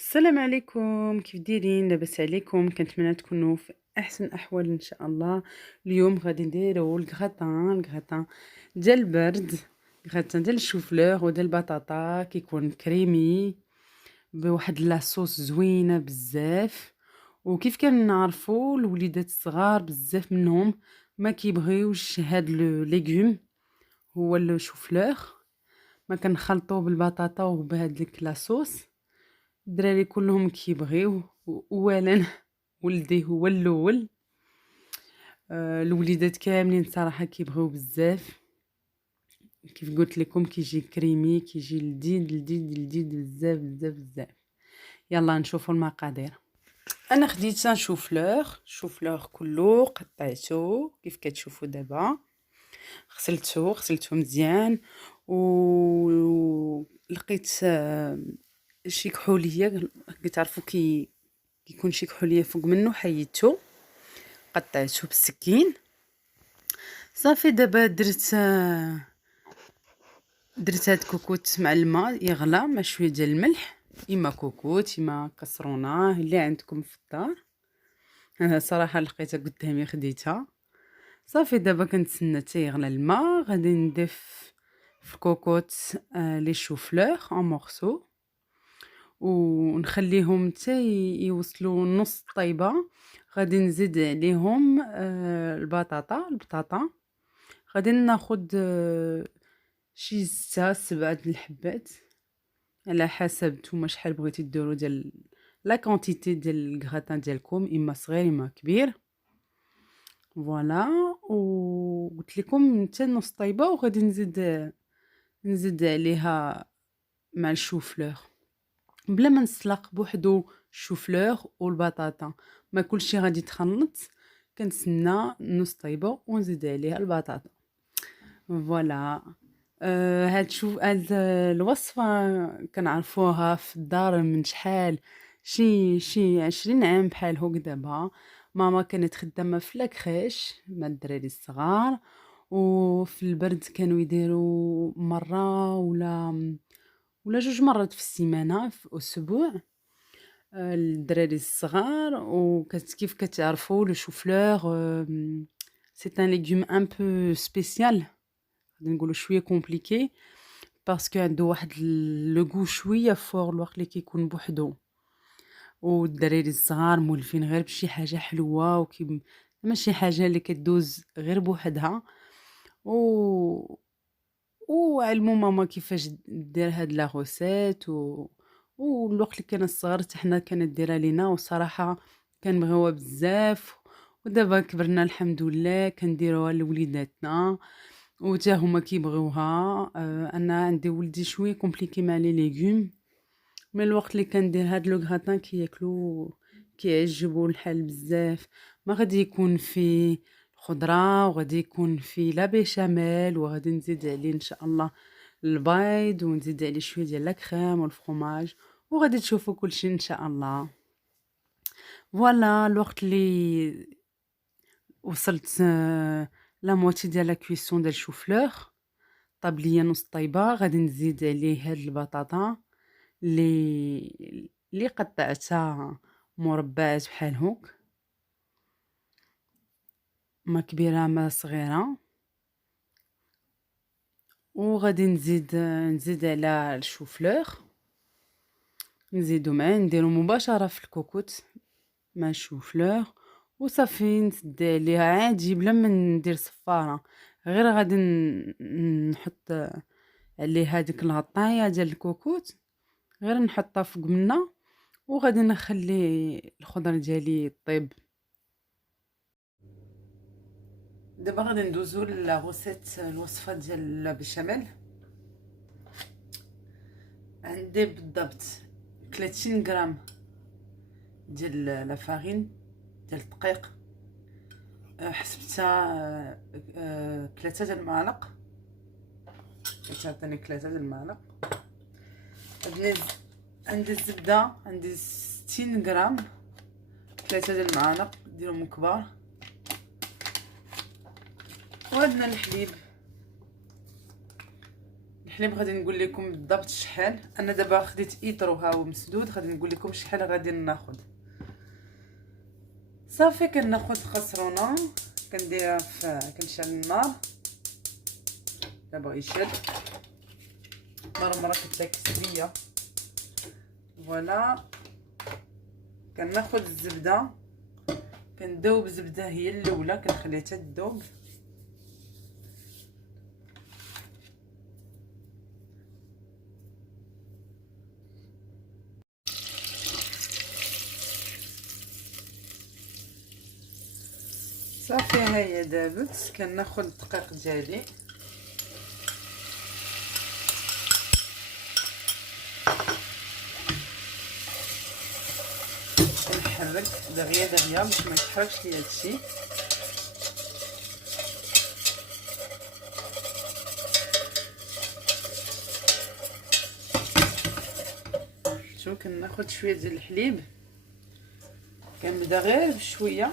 السلام عليكم، كيف دايرين؟ لاباس عليكم؟ كنتمنى تكونوا في احسن الاحوال ان شاء الله. اليوم غادي نديرو الكغاتان ديال البرد، الكغاتان ديال الشوفلور وديال البطاطا، كيكون كريمي بواحد لاصوص زوينه بزاف. وكيف كنعرفوا الوليدات الصغار بزاف منهم ما كيبغيوش هاد لو ليغوم، هو الشوفلور. ما كنخلطوه بالبطاطا وبهاديك لاصوص. الدراري كلهم كيبغيوه، اولا ولدي هو الاول. الوليدات كاملين صراحه كيبغيو بزاف. كيف قلت لكم كيجي كريمي، كيجي لذيذ لذيذ لذيذ بزاف بزاف بزاف. يلا نشوفوا المقادير. انا خديت شوفلور كله، قطعته كيف كتشوفوا دابا. غسلته مزيان، و لقيت شي كحوليه كتعرفوا كيكون شي كحوليه فوق منه، حيدته قطعته بالسكين. صافي دابا درت هاد كوكوت مع الماء يغلى مع شويه ديال الملح، اما كوكوت اما كسرونه اللي عندكم في الدار. انا صراحه لقيتها قدامي خديتها. صافي دابا كنتسنى حتى يغلى الماء، غادي نضيف في الكوكوت لي شوفلور ان مورسو، ونخليهم حتى يوصلوا نص طيبه. غادي نزيد عليهم البطاطا. غادي ناخد شي 6 7 د الحبات على حسب نتوما شحال بغيتي ديروا ديال لا كونتيتي ديال الكغاتان ديالكم، اما صغير اما كبير. فوالا، وقلت لكم حتى نص طيبه، وغادي نزيد عليها مع الشوفلور بلا ما نسلق بوحدو الشوفلور والبطاطا. ما كلشي غادي يتخلط. كنتسنى نص طيبه ونزيد عليها البطاطا. فوالا. هاد الوصفه كنعرفوها في الدار من شحال، شي 20 عام بحال هوك. دابا ماما كانت خدامه في لاكريش مع الدراري الصغار، وفي البرد كانوا يديروا مره ولا جوج مرات في السيمانه في اسبوع الدراري الصغار. كيف كتعرفوا لو شوفلور سي ان ليغوم ان بو سبيسيال، غادي نقولوا شويه كومبليكي، باسكو عنده واحد لو غو شويه فور الوقت اللي كيكون بوحدو. والدراري الصغار مولفين غير بشي حاجه حلوه، ماشي حاجه اللي كدوز غير بوحدها. و وعلموا ماما كيفاش دير هاد لا غوسيت. والوقت اللي كان الصغر حتى حنا كانت ديرها لينا، وصراحه كنبغيوها بزاف. ودابا كبرنا الحمد لله كنديروها لوليداتنا وتا هما كيبغيوها. انا عندي ولدي شويه كومبليكي مع لي ليغوم، من الوقت اللي كندير هاد لو غراتان كياكلو، كيعجبو الحال بزاف. ما غادي يكون فيه خضره، وغادي يكون فيه لا بيشاميل، وغادي نزيد عليه ان شاء الله البيض، ونزيد عليه شويه ديال لا كريم والفرomاج، وغادي تشوفوا كلشي ان شاء الله. فوالا، الوقت اللي وصلت لا موتي ديال لا كويسون ديال الشوفلور، طاب ليا نص طيبه. غادي نزيد عليه هاد البطاطا اللي قطعتها مربعات بحال هوك، ما كبيره ما صغيره. وغادي نزيد على الشوفلور، نزيدو معاه، نديرو مباشره في الكوكوت مع الشوفلور. وصافي نسد عليها عادي بلا ما ندير صفاره، غير غادي نحط عليه هذيك الغطايه ديال الكوكوت، غير نحطها فوق منا، وغادي نخلي الخضر ديالي طيب. دابا غادي ندوزو لغوسيت الوصفه ديال البشاميل. عندي بالضبط 30 غرام ديال لا فارين ديال الدقيق، حسبتها 3 د المعالق، كتعطيني 3 د المعالق. عندي الزبده، عندي 60 غرام، 3 د المعالق ديرهم كبار. وعندنا الحليب الحليب غادي نقول لكم بالضبط شحال. انا دابا خديت ايطرو ها هو مسدود، غادي نقول لكم شحال غادي ناخذ. صافي كناخذ خسرونه كنديرها كنشعل النار دابا يشد مره كتعكس ليا. فوالا كناخذ الزبده كندوب الزبده هي الاولى كنخليها حتى تذوب. صافي ها هي دابت. كناخذ الدقيق ديالي كنحرك دغيا باش ما يتحركش ليا هادشي. شوف كناخذ شويه ديال الحليب كنبدا غير بشويه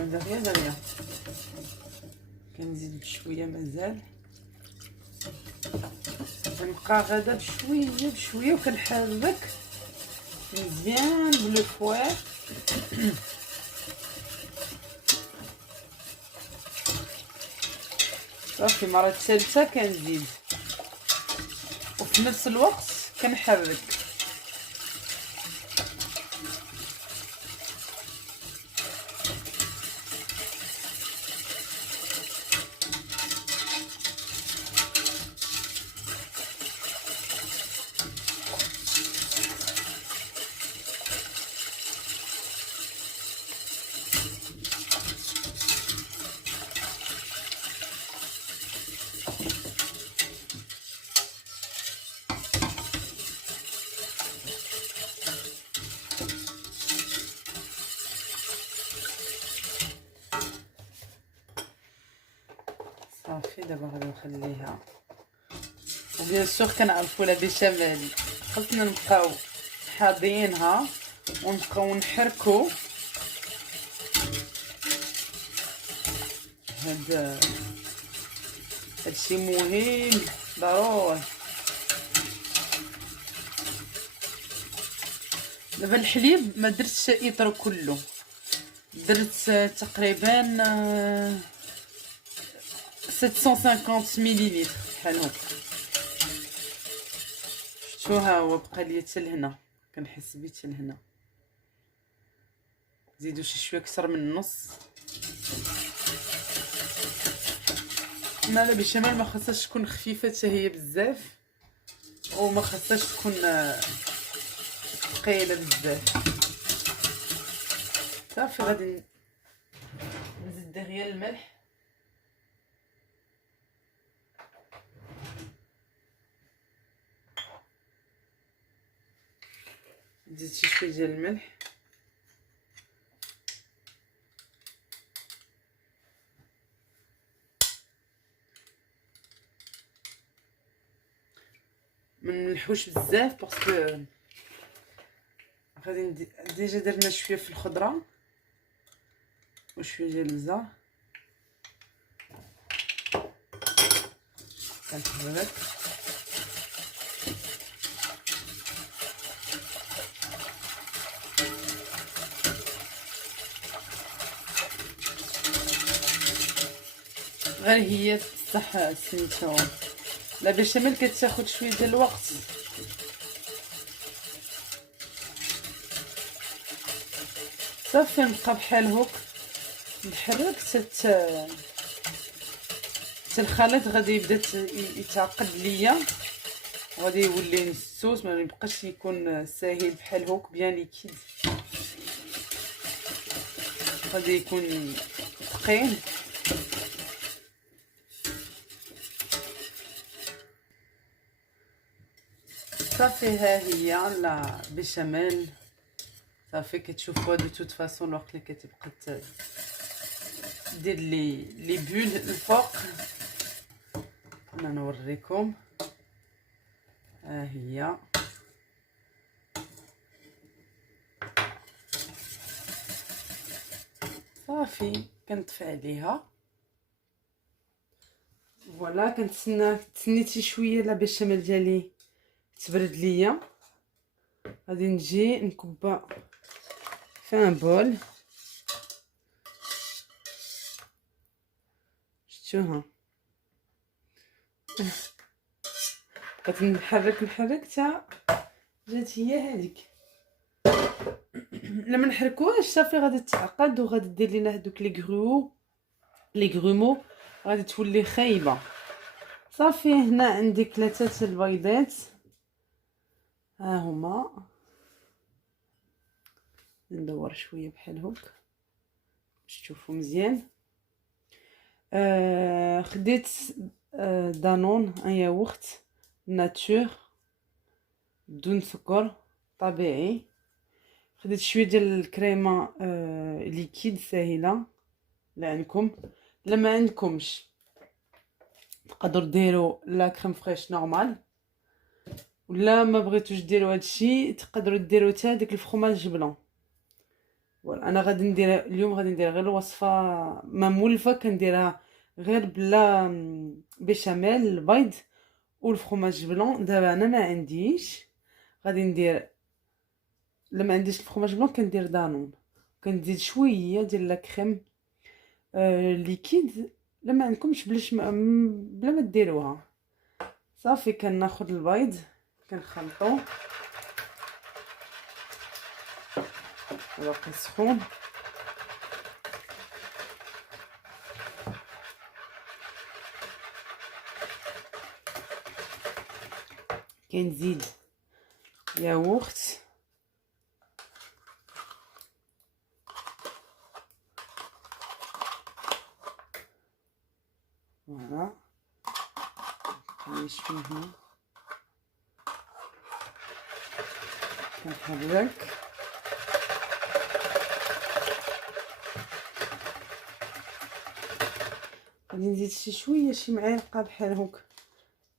دغيا كنزيد بشويه مازال كنبقى غادا بشويه وكنحرك مزيان بلو فوير. صافي المره الثالثه كنزيد وفي نفس الوقت كنحرك. صافي دابا غادي نخليها. وبيان سور كنعرفوا لا بيشاميل خصنا نبقاو حاضينها ونبقاو نحركو. هادشي مهم ضروري. دابا الحليب ما درتش ايطرو كله، درت تقريبا 750 مليلتر بحال هكا. شتو ها هو بقى ليا حتى لهنا، كنحس بيه حتى لهنا. زيدو شي شويه اكثر من النص. لا بشمال ما خاصهاش تكون خفيفه حتى هي بزاف وما خاصهاش تكون ثقيله بزاف. صافي غادي نزيد دغيا الملح نزيد شي شويه ديال الملح منملحوش بزاف باسكو غادي ديجا درنا شويه في الخضره وشويه ديال البزار. كنحرك غير هي بصح سميتو لا بشاميل كتاخد شويه ديال الوقت. صافي نبقى بحال هوك نحرك حتى الخليط غادي يبدا يتعقد ليا وغادي يولي نسوس، ما يبقاش يكون ساهل بحال هوك بيان ليكيد، غادي يكون ثقيل. صافي ها هي لا بشاميل. صافي كتشوفوها دو توت فاصون الوقت اللي كتبقى دير لي بول الفوق. انا نوريكم ها هي صافي كنطفي عليها. فوالا كنتسنى تسنيت شي شويه لا بيشاميل ديالي تبرد ليا. غادي نجي نكبها في ان بول. شفتوها بقيت نحرك حتى جات هي هذيك. لما نحركوهاش صافي غادي تعقد وغادي دير لينا هذوك لي غرومو غادي تولي خايبه. صافي هنا عندي 3 البيضات، ها هما. ندور شويه بحال هوك باش تشوفوا مزيان. خديت دانون ان ياغورت ناتور بدون سكر طبيعي. خديت شويه ديال الكريمه ليكيد ساهله لا عندكم. لما عندكمش تقدروا ديروا لا كريم فريش نورمال، ولا ما بغيتوش ديروا هادشي تقدروا ديروا حتى داك الفرماج بلون. فوالا انا غادي ندير اليوم غادي ندير غير الوصفه ما مولفه، كنديرها غير بلا بيشاميل البيض والفرماج بلون. دابا انا ما عنديش، غادي ندير لما عنديش الفرماج بلون كندير دانون، كنزيد شويه ديال لا كريم ليكيد. لما عندكمش بلا ما ديروها. صافي كناخذ البيض كنخلطو باقي سخون. كنزيد ياغورت فوالا شويه هنا كنحرك. غادي نزيد شي معلقه بحال هوك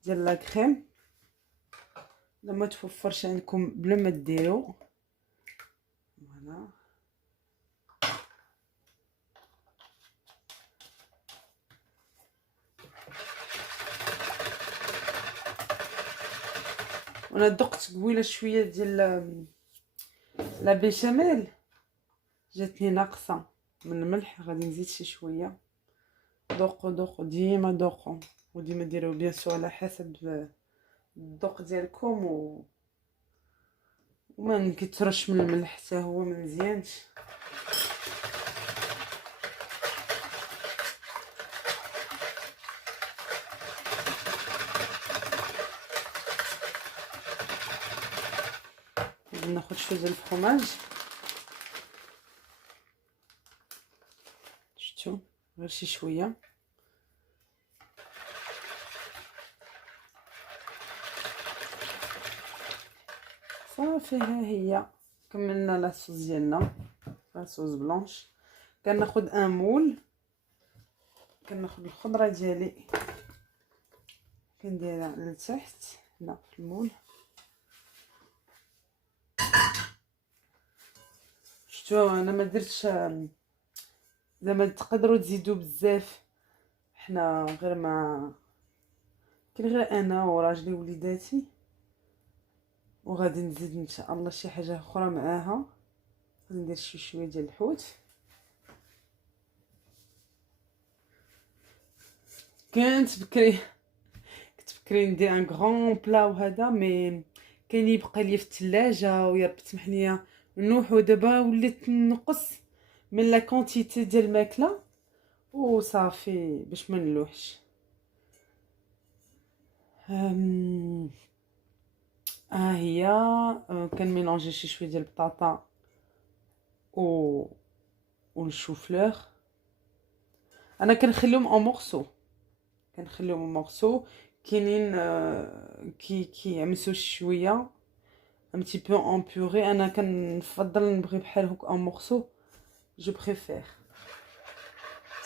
ديال لا كريم. لما توفرش عندكم بلا ما ديروا. فوالا وانا دقت قبيله شويه ديال لا بيشاميل جاتني ناقصه من الملح، غادي نزيد شي شويه. ذوقوا ديما ذوقوا، وديما ديروا بيان سور على حسب الذوق ديالكم وما نكثرش من الملح حتى هو ما مزيانش. ناخذ شويه ديال الفرماج. شفتوا غير شي شويه. صافي ها هي كملنا لاصوص ديالنا، لاصوص بلونش. كناخذ ان مول، كناخذ الخضره ديالي كنديرها لتحت هنا في المول. شفتوا انا ما درتش زعما تقدروا تزيدوا بزاف، حنا غير ما كاين غير انا وراجلي وليداتي، وغادي نزيد ان شاء الله شي حاجه اخرى معاها. غادي ندير شويه ديال الحوت. كنت بكري ندير ان غران بلا وهذا، مي كاين يبقى لي في الثلاجه ويا ربي تسمحني نوح. ودابا وليت نقص من لا كونتيتي ديال الماكله وصافي باش ما نلوحش. ها هي كنميلونجي شي شويه ديال البطاطا و والشوفلور. انا كنخليهم اون مورسو، كاينين كي يعمسوا شويه un petit peu en purée. انا كنفضل نبغي بحال هكا en morceau، je préfère.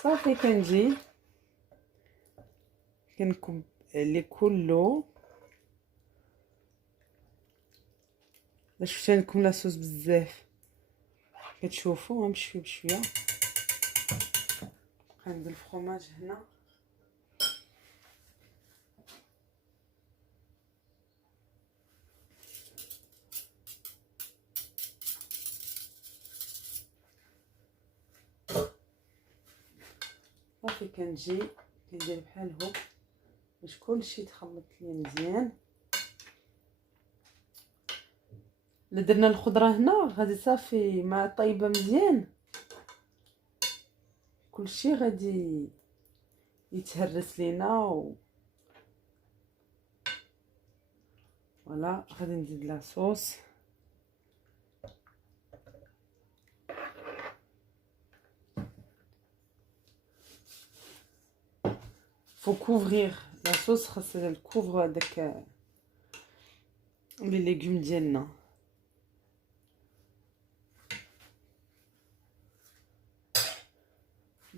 صافي كنجي كنكب عليه كله. لا شفتي عندكم لاصوص بزاف كتشوفوا بشويه بشويه. عندي الفرomاج هنا. صافي كندير بحال هكا باش كلشي يتخلط ليا مزيان. الا درنا الخضره هنا غادي صافي مع طايبه مزيان كلشي غادي يتهرس لينا فوالا. غادي نزيد لاصوص. فو كوفرير لاصوص، خاصها الكوفر هذاك لي ليغوم ديالنا.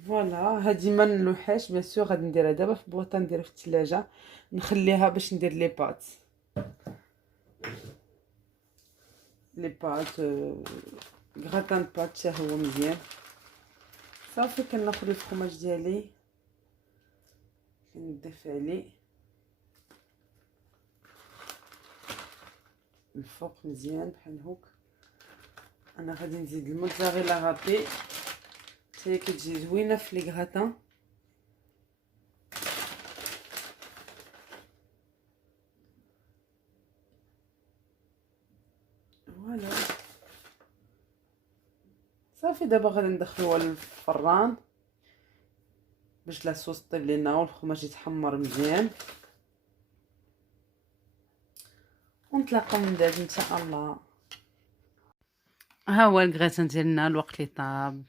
فوالا هادي ما نلوحاش بيان سور، غادي نديرها دابا في بواطه نديرها في الثلاجه نخليها باش ندير لي بات غراتان بات حتى هو مزيان. صافي كناخذ الفرomاج ديالي كنضيف عليه الفوق مزيان بحال هوك. انا غادي نزيد الموتزاريلا غابي حتى هي كتجي زوينه في لي غراتان. فوالا صافي دابا غادي ندخلوها للفران باش لاصوص طيب لينا والفرomاج يتحمر مزيان، ونتلاقاو من بعد ان شاء الله. ها هو الكراسان ديالنا الوقت اللي طاب.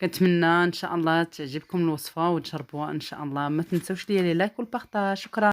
كنتمنى ان شاء الله تعجبكم الوصفه وتجربوها ان شاء الله. ما تنسوش ديروا لايك والبارطاج. شكرا.